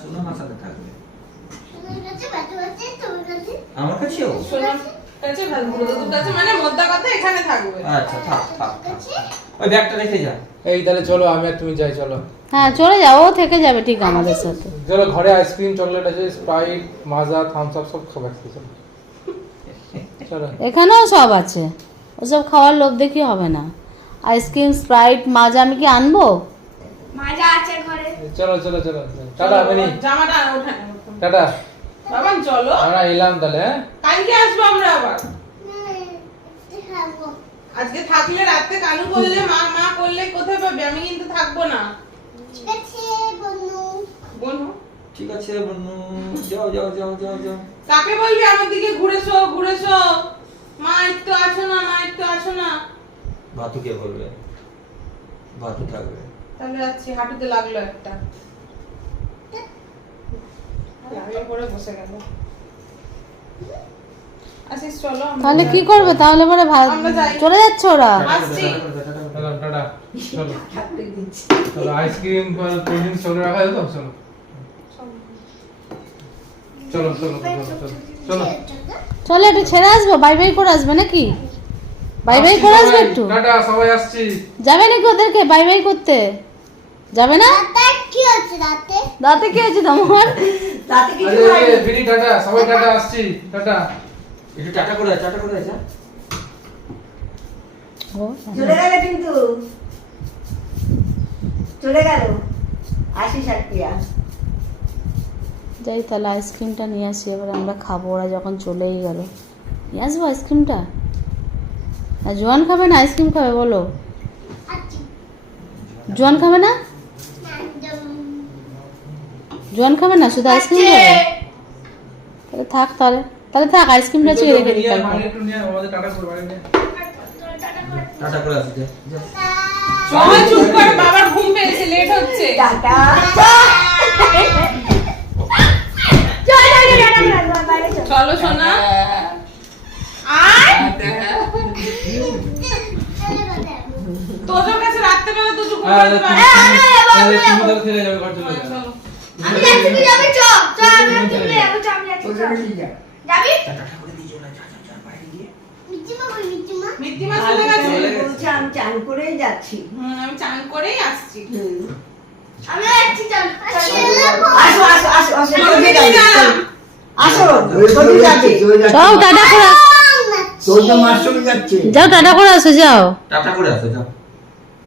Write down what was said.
শোনো আমার সাথে থাকবে। তোমার কাছে বাচ্চা আছে, তোমার কাছে আমার কাছেও? সোনার কাছে ভালো তোর কাছে মানে মোদ্দা কথা এখানে থাকবে। আচ্ছা থাক থাক থাক। ওই ব্যাগটা রেখে যা। এই তাহলে চলো আমি আর তুমি যাই, চলো হ্যাঁ চলে যাও, ও থেকে যাবে ঠিক আমাদের সাথে। চলো ঘরে আইসক্রিম চকলেট আছে, স্প্রাইট মাজা থামস আপ সব খাবার আছে, চলো চলো। এখানেও সব আছে, ওসব খাওয়ার লোভ দেখি হবে না। আইসক্রিম, স্প্রাইট, মাজা আমি কি আনবো? মাজা আছে ঘরে। চলো চলো চলো টাটা মিনি, জামাটা ওঠানো। টাটা। বাবা চলো, আমরা এলাম তাহলে। হ্যাঁ কালকে আসবো আমরা আবার। খাবো। আজকে থাকলে রাতে কানু করলে মা মা করলে কোথায় পাবে, আমি কিন্তু থাকবো না। ঠিক আছে বনু। বনু ঠিক আছে বনু, যাও যাও যাও যাও যাও। কাকে বলবি আমার দিকে ঘুরেছো ঘুরেছো? মা একটু আসো না, মা একটু আসো না। ভাতু কে বলবে? ভাতু থাকবে। তাহলে যাচ্ছি, হাঁটুতে লাগলো একটা। লাগলো পরে বসে গেল। আসিস চলো আমরা তাহলে যাই। কি করবে তাহলে? পরে আমরা যাই। চলে যাচ্ছে ওরা। আসছি। চলো টাটা চলো চলো। আইসক্রিম কোল্ড ড্রিঙ্কস চলে রাখা যেত, চলো চলো চলো চলো চলো। চলে একটু ছেড়ে আসবো, বাই বাই করে আসবে নাকি? বাই বাই আসছি করে আসবে সবাই, একটু। টাটা সবাই আসছি। যাবে নাকি ওদেরকে বাই বাই করতে? যাবে না? রাতে কি হচ্ছে রাতে? দাঁতে কি হয়েছে তোমার? রাতে কিছু আরে হয়নি। ফিরি টাটা সবাই, টাটা আসছি টাটা। একটু টাটা করে আয়, টাটা করে আয়, যা। চলে গেলে কিন্তু চলে গেল। আসিস আর পিয়া। যাই তাহলে আইসক্রিমটা নিয়ে আসি, এবার আমরা খাবো, ওরা যখন চলেই গেল। নিয়ে আসবো আইসক্রিমটা। আর জোয়ান খাবে না আইসক্রিম খাবে বলো? আচ্ছা। জোয়ান খাবে না? জোয়ান খাবে না, শুধু আইসক্রিম খাবে? তাহলে থাক, তাহলে তাহলে থাক, আইসক্রিমটা চেয়ে রেখে দিই কালকে। মানে একটু নিয়ে আমাদের টাটা করে বাড়ি নিয়ে। টাটা করে আসি, যা, যা। সময় চুপ করে, বাবার ঘুম পেয়েছে, লেট হচ্ছে। টাটা। চলো সোনা, আয়। তোদের কাছে রাখতে পারলে তো তুই হ্যাঁ, ঘুমাতে তুমি পারবি। তাহলে খেলে যাবে, ঘর চলে যাবে। চলো। আমি যাচ্ছি, তুই যাবি চ। চ আমি চলে যাবো, চ আমি যাচ্ছি। যাবি? টাটা করে দিয়ে চলে যা, যা, যা, বাইরে গিয়ে। মিঠিমা কই মিঠিমা? মিথ্যিমা চলে গেছে। বলছে আমি চান করেই যাচ্ছি। আমি চান করেই আসছি। আমি যাচ্ছি চল। আসো আসো আসো আসো চলো, চলে মিঠি যাবে। যা। আসো চলে যাবে। যাও টাটা করে যাচ্ছি। যাও, টাটা করে আসো, যাও। টাটা করে আসো, যাও।